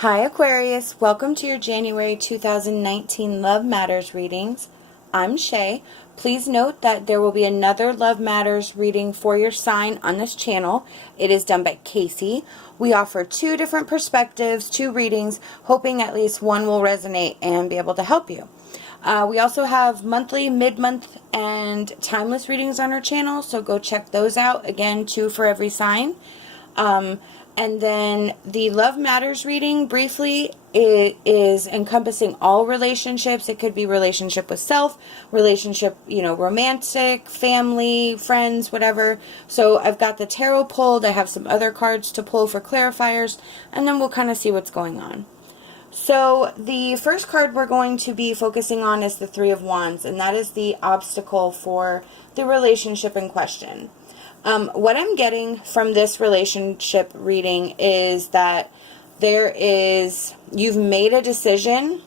Hi Aquarius, welcome to your January 2019 Love Matters readings. I'm Shae. Please note that there will be another Love Matters reading for your sign on this channel. It is done by Kacee. We offer two different perspectives, two readings, hoping at least one will resonate and be able to help you. We also have monthly, mid-month, and timeless readings on our channel, so go check those out. Again, two for every sign. And then the Love Matters reading, briefly, it is encompassing all relationships. It could be relationship with self, relationship, romantic, family, friends, whatever. So I've got the tarot pulled. I have some other cards to pull for clarifiers, and then we'll kind of see what's going on. So the first card we're going to be focusing on is the Three of Wands, and that is the obstacle for the relationship in question. What I'm getting from this relationship reading is that you've made a decision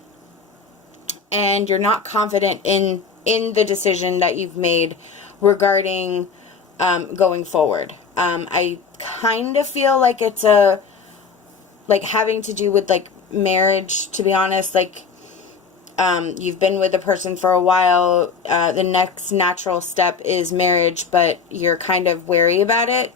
and you're not confident in the decision that you've made regarding going forward. I kind of feel like it's having to do with marriage, to be honest. You've been with a person for a while, the next natural step is marriage, but you're kind of wary about it.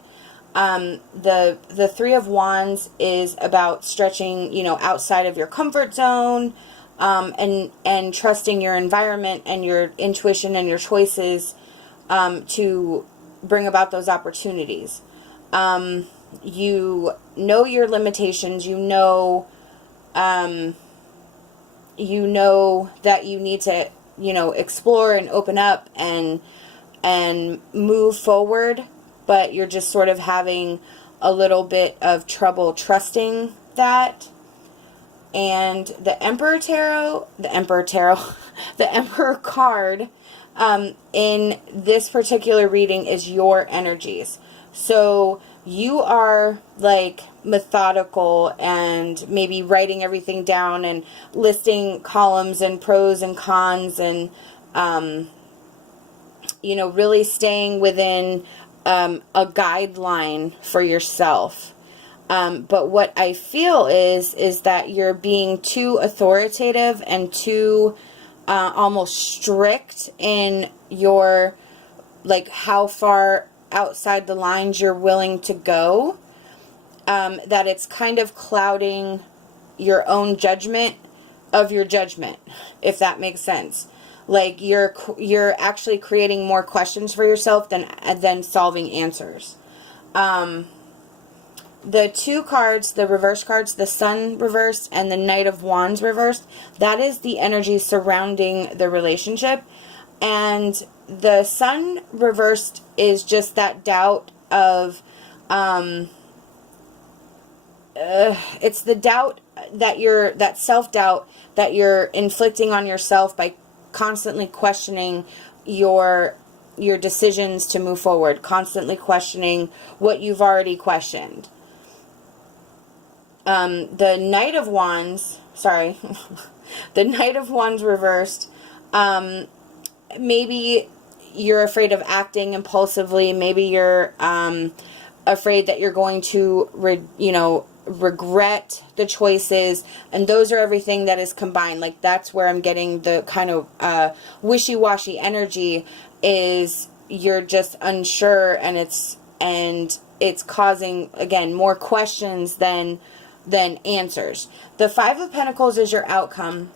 The Three of Wands is about stretching, outside of your comfort zone, and trusting your environment and your intuition and your choices, to bring about those opportunities. You know your limitations, you know that you need to, explore and open up and move forward, but you're just sort of having a little bit of trouble trusting that. And the Emperor card, in this particular reading is your energies. So you are methodical and maybe writing everything down and listing columns and pros and cons and, really staying within a guideline for yourself. But what I feel is that you're being too authoritative and too almost strict in your, how far outside the lines you're willing to go, that it's kind of clouding your own judgment of your judgment, if that makes sense. You're actually creating more questions for yourself than solving answers. The two cards, the reverse cards, the Sun reversed and the Knight of Wands reversed, that is the energy surrounding the relationship. And the Sun reversed is just that doubt of, it's the doubt that self-doubt that you're inflicting on yourself by constantly questioning your decisions to move forward, constantly questioning what you've already questioned. The Knight of Wands, the Knight of Wands reversed, maybe you're afraid of acting impulsively. Maybe you're afraid that you're going to, regret the choices. And those are everything that is combined. That's where I'm getting the kind of wishy-washy energy, is you're just unsure, and it's causing, again, more questions than answers. The Five of Pentacles is your outcome.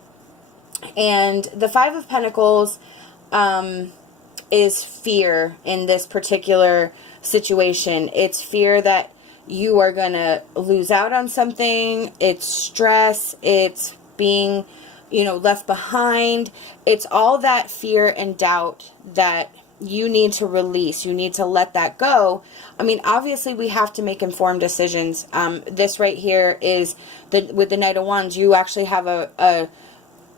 And the Five of Pentacles is fear in this particular situation. It's fear that you are going to lose out on something. It's stress. It's being, left behind. It's all that fear and doubt that you need to release. You need to let that go. I mean, obviously we have to make informed decisions. This right here is with the Knight of Wands, you actually have a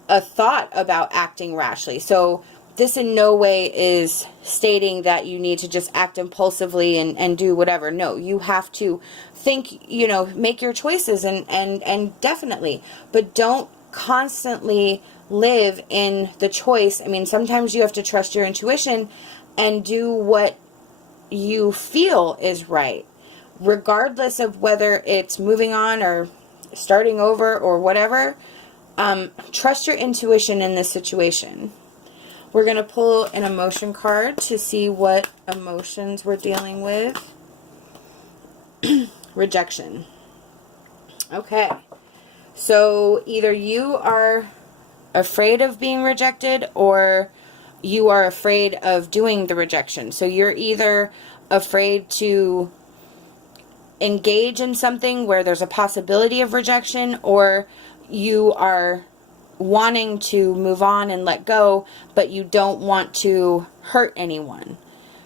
thought about acting rashly. So this in no way is stating that you need to just act impulsively and do whatever. No, you have to think, make your choices and definitely, but don't constantly live in the choice. I mean, sometimes you have to trust your intuition and do what you feel is right, regardless of whether it's moving on or starting over or whatever, trust your intuition in this situation. We're going to pull an emotion card to see what emotions we're dealing with. Rejection. Okay. So either you are afraid of being rejected or you are afraid of doing the rejection. So you're either afraid to engage in something where there's a possibility of rejection, or you are wanting to move on and let go, but you don't want to hurt anyone.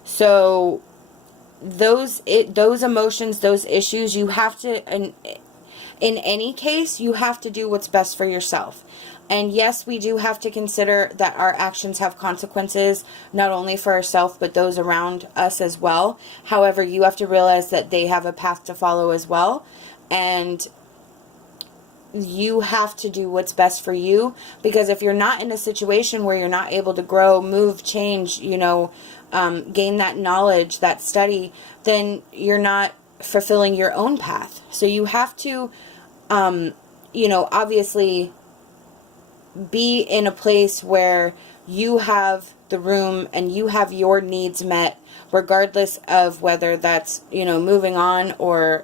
So those emotions, those issues, you have to, in any case, you have to do what's best for yourself. And yes, we do have to consider that our actions have consequences, not only for ourselves, but those around us as well. However, you have to realize that they have a path to follow as well. And you have to do what's best for you, because if you're not in a situation where you're not able to grow, move, change, gain that knowledge, that study, then you're not fulfilling your own path. So you have to, obviously be in a place where you have the room and you have your needs met, regardless of whether that's, moving on or,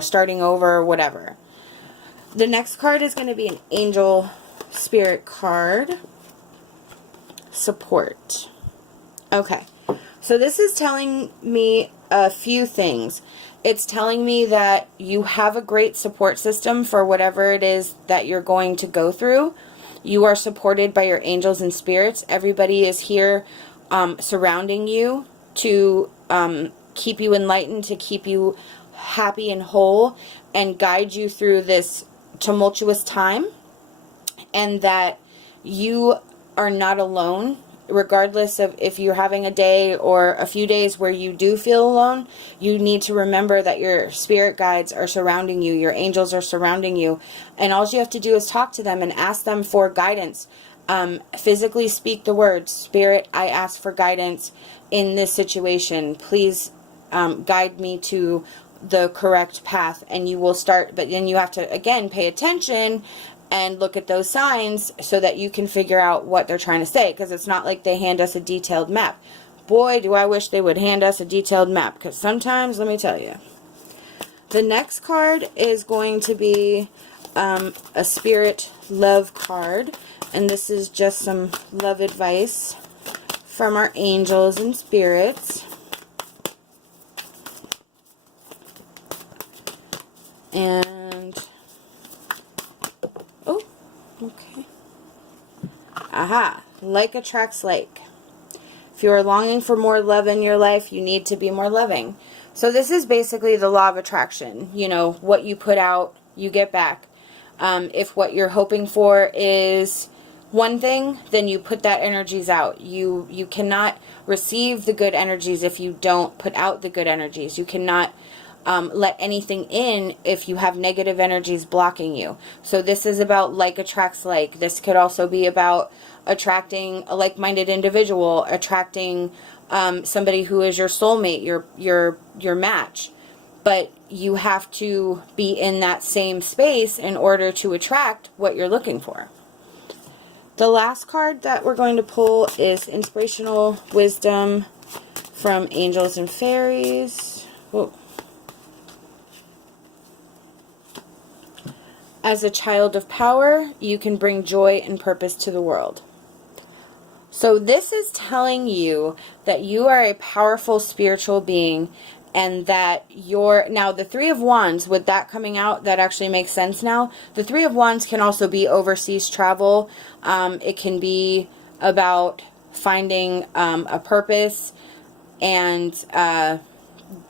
starting over or whatever. The next card is going to be an angel spirit card. Support. Okay. So this is telling me a few things. It's telling me that you have a great support system for whatever it is that you're going to go through. You are supported by your angels and spirits. Everybody is here surrounding you to keep you enlightened, to keep you happy and whole, and guide you through this tumultuous time, and that you are not alone. Regardless of if you're having a day or a few days where you do feel alone, you need to remember that your spirit guides are surrounding you, your angels are surrounding you, and all you have to do is talk to them and ask them for guidance. Physically speak the words, Spirit, I ask for guidance in this situation. Please guide me to the correct path, and you will start, but then you have to, again, pay attention and look at those signs so that you can figure out what they're trying to say, because it's not like they hand us a detailed map. Boy, do I wish they would hand us a detailed map, because sometimes, let me tell you. The next card is going to be a spirit love card, and this is just some love advice from our angels and spirits. And okay. Aha. Like attracts like. If you are longing for more love in your life, you need to be more loving. So this is basically the law of attraction. What you put out, you get back. If what you're hoping for is one thing, then you put that energies out. You cannot receive the good energies if you don't put out the good energies. You cannot let anything in if you have negative energies blocking you. So this is about like attracts like. This could also be about attracting a like-minded individual, attracting somebody who is your soulmate, your match. But you have to be in that same space in order to attract what you're looking for. The last card that we're going to pull is Inspirational Wisdom from Angels and Fairies. Whoa. As a child of power, you can bring joy and purpose to the world. So this is telling you that you are a powerful spiritual being, and that now the Three of Wands, with that coming out, that actually makes sense now. The Three of Wands can also be overseas travel. It can be about finding a purpose, and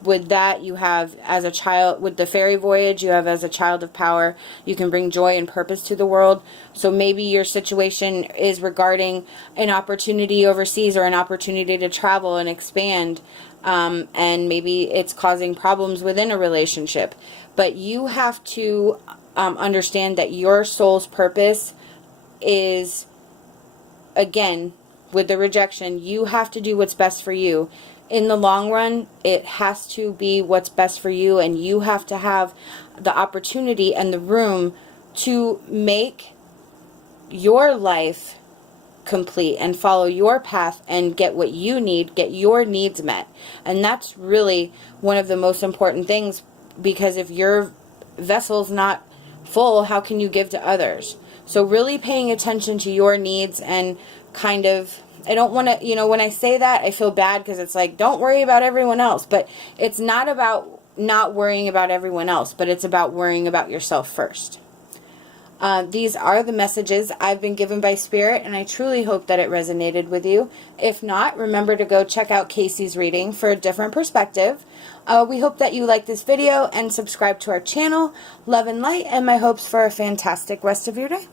with that, you have as a child, with the fairy voyage, you have as a child of power, you can bring joy and purpose to the world. So maybe your situation is regarding an opportunity overseas, or an opportunity to travel and expand, and maybe it's causing problems within a relationship. But you have to understand that your soul's purpose is, again, with the rejection, you have to do what's best for you. in the long run, it has to be what's best for you, and you have to have the opportunity and the room to make your life complete and follow your path and get what you need, get your needs met. And that's really one of the most important things, because if your vessel's not full, how can you give to others? So really paying attention to your needs, and kind of, I don't want to, you know, when I say that, I feel bad because it's like, don't worry about everyone else. But it's not about not worrying about everyone else, but it's about worrying about yourself first. These are the messages I've been given by Spirit, and I truly hope that it resonated with you. If not, remember to go check out Kacee's reading for a different perspective. We hope that you like this video and subscribe to our channel. Love and light, and my hopes for a fantastic rest of your day.